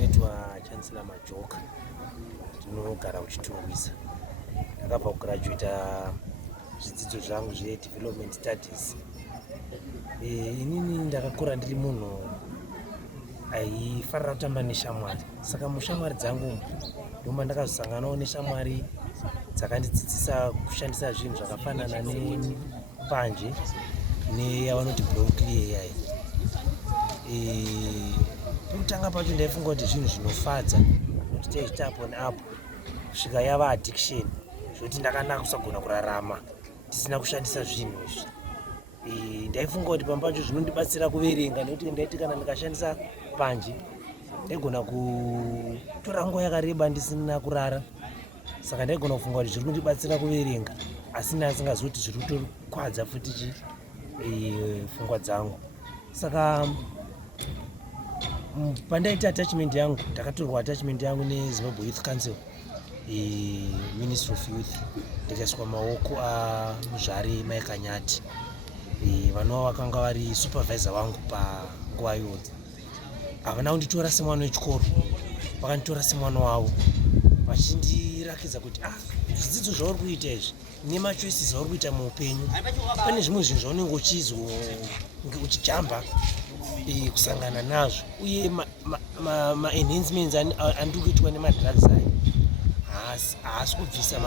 ndinoitwa Chancellor Majaka, ndinogara kuchiturwisa. Ndakabva kugraduata zvidzidzo zvangu zveDevelopment Studies. Inini ndakakura ndiri munhu aifarira kutamba neshamwari, saka mushamwari dzangu ndoma ndakazosanganawo neshamwari dzakandidzidzisa kushandisa zvinhu zvakafanana nembanje neyavanoti broccoli yai. Kutanga pacho ndaifunga kuti zvinhu zvinofadza kuti taiita apo neapo kusvika yava addiction zvokuti ndakanaka kusagona kurarama ndisina kushandisa zvinhu izvi. Ndaifunga kuti pamba pacho zvinondibatsira kuverenga nekuti ndaiti kana ndikashandisa panje ndaigona kutora nguva yakareba ndisina kurara, saka ndaigona kufunga kuti zviri kundibatsira kuverenga, asi ndasingazivi kuti zviri kutokwadza futi pfungwa dzangu. Saka pandaita attachment yangu, ndakatorwa attachment yangu neZimbabwe Youth Council, Ministry of Youth, ndikaiswa maoko amuzvare maikanyati, vanova vakanga vari supervisor vangu panguva iyodzo. Havana kunditora semwana wechikoro, vakanditora semwana wavo, vachindirakidza kuti zvidzidzo zvauri kuita izvi nemachoices auri kuita muupenyu, pane zvimwe zvinhu zvaunenge uchijamba kusangana nazvo, uye ma-enhancements andiri kuitwa nemadrugs aya haasi kubvisa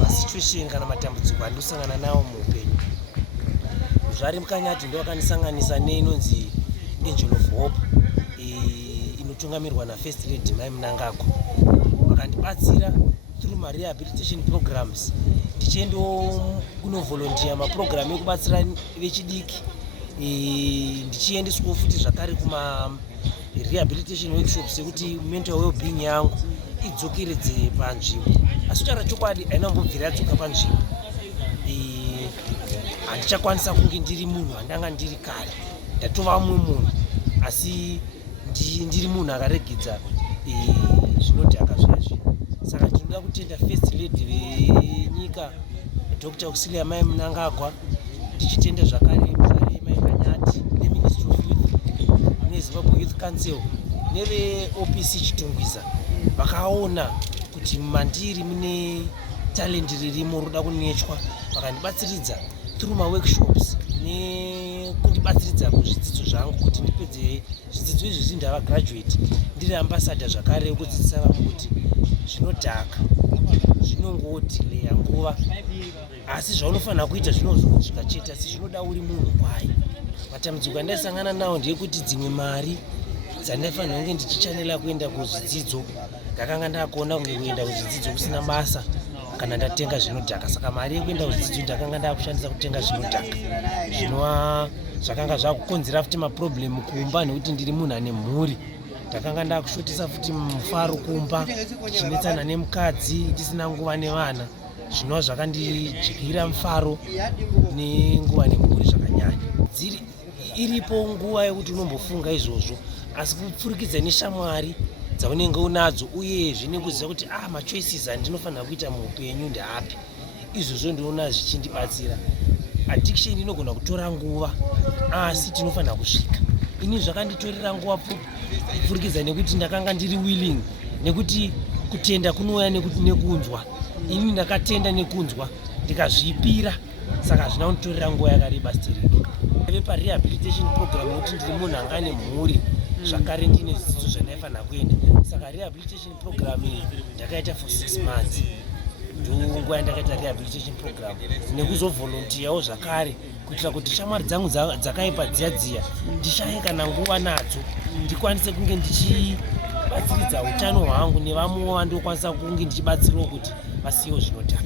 masituation kana matambudziko andinosangana nawo muupenyu. Muzvare mukanyati ndo vakandisanganisa neinonzi Angel of Hope, inotungamirwa naFirst Lady Mai Munangagwa. Vakandibatsira through ma-rehabilitation programs, ndichiendo kunovolontiya maprogramu ekubatsira vechidiki, ndichiendeswa futi zvakare kuma-rehabilitation workshops ekuti mental well-being yangu idzokeredze panzvimbo. Asi kutaura chokwadi ainambobvira yadzoka panzvimbo. Handichakwanisa kunge ndiri munhu handanga ndiri kare, ndatova mumwe munhu, asi ndiri munhu akaregedza zvinodhaka zvezvi. Saka ndinoda kutenda First Lady venyika Dr. Auxilia Mai Munangagwa, ndichitenda zvakare muzvare maikanyati neMinistry of Youth neZimbabwe Youth Council neveOPC Chitungwiza, vakaona kuti mandiri mune talent ririmo roda kunechwa, vakandibatsiridza through ma-workshops nekundibatsiridza kuzvidzidzo zvangu kuti ndipedze zvidzidzo izvi ndava graduate ndiri ambassador zvakare yekudzidzisa vamwe kuti zvinodhaka zvinongodhileya nguva, asi zvaunofanira kuita zvinozosvika chete, asi zvinoda uri munhu kwaye. Matambudziko andaisangana nawo ndeyekuti dzimwe mari dzandaifanira kunge ndichichanela kuenda kuzvidzidzo ndakanga ndakuona kunge kuenda kuzvidzidzo kusina basa kana ndatenga zvinodhaka, saka mari yekuenda kuzvidzidzo ndakanga ndakushandisa kutenga zvinodhaka, zvinova zvakanga zvakukonzera futi maproblemu kumba nekuti ndiri munhu ane mhuri. Ndakanga ndakushotesa futi mufaro kumba, ndichinetsana nemukadzi ndisina nguva nevana, zvinova zvakandidyira mufaro nenguva nemhuri zvakanyanya. Iripo nguva yekuti unombofunga izvozvo, asi kupfurikidza neshamwari dzaunenge unadzo uyezve nekuziva kuti machoices andinofanira kuita muupenyu ndeapi, izvozvo ndinoona zvichindibatsira. Addiction inogona kutora nguva, asi tinofanira kusvika. Ini zvakanditorera nguva kupfurikidza nekuti ndakanga ndiri willing, nekuti kutenda kunouya nekunzwa. Ini ndakatenda nekunzwa ndikazvipira, saka hazvina kunditorera nguva yakareba stereki. Ndave parehabilitation program nekuti ndiri munhu anga ane mhuri, zvakare ndine zvidzidzo zvandaifanira kuenda, saka rehabilitation program iyi ndakaita for 6 months. Ndonguva yandakaita rehabilitation program nekuzovolontiyawo zvakare kuitira kuti shamwari dzangu dzakaipa dziya ndishaye kana nguva nadzo, ndikwanise kunge ndichibatsiridza utano hwangu nevamwewo vandokwanisa kunge ndichibatsirawo kuti vasiyewo zvinodhaka.